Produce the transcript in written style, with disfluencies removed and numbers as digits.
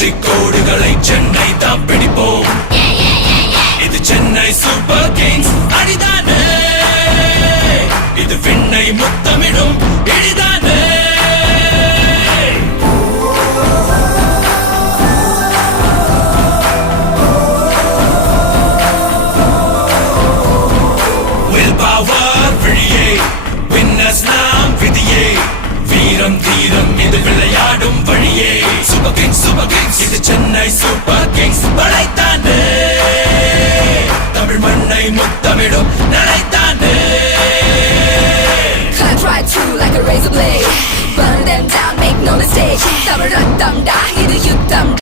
வெற்றி கோடுகளை சென்னை தான் பிடிப்போம். இது சென்னை சூப்பர் கிங்ஸ் அடிதானே, இது விண்ணை முத்தமிடும் இடிதானே. வீரம் தீரம் இது விளையாடும் வழியே. சூப்பர் கிங்ஸ் இது சென்னை சூப்பர் கிங்ஸ் படைத்தானே, தமிழ் மண்ணை முத்தமிடும் நிலைத்தானே. Cut right through like a razor blade, burn them down, make no mistake. Tamil ரத்தம் டா இது யுத்தம்.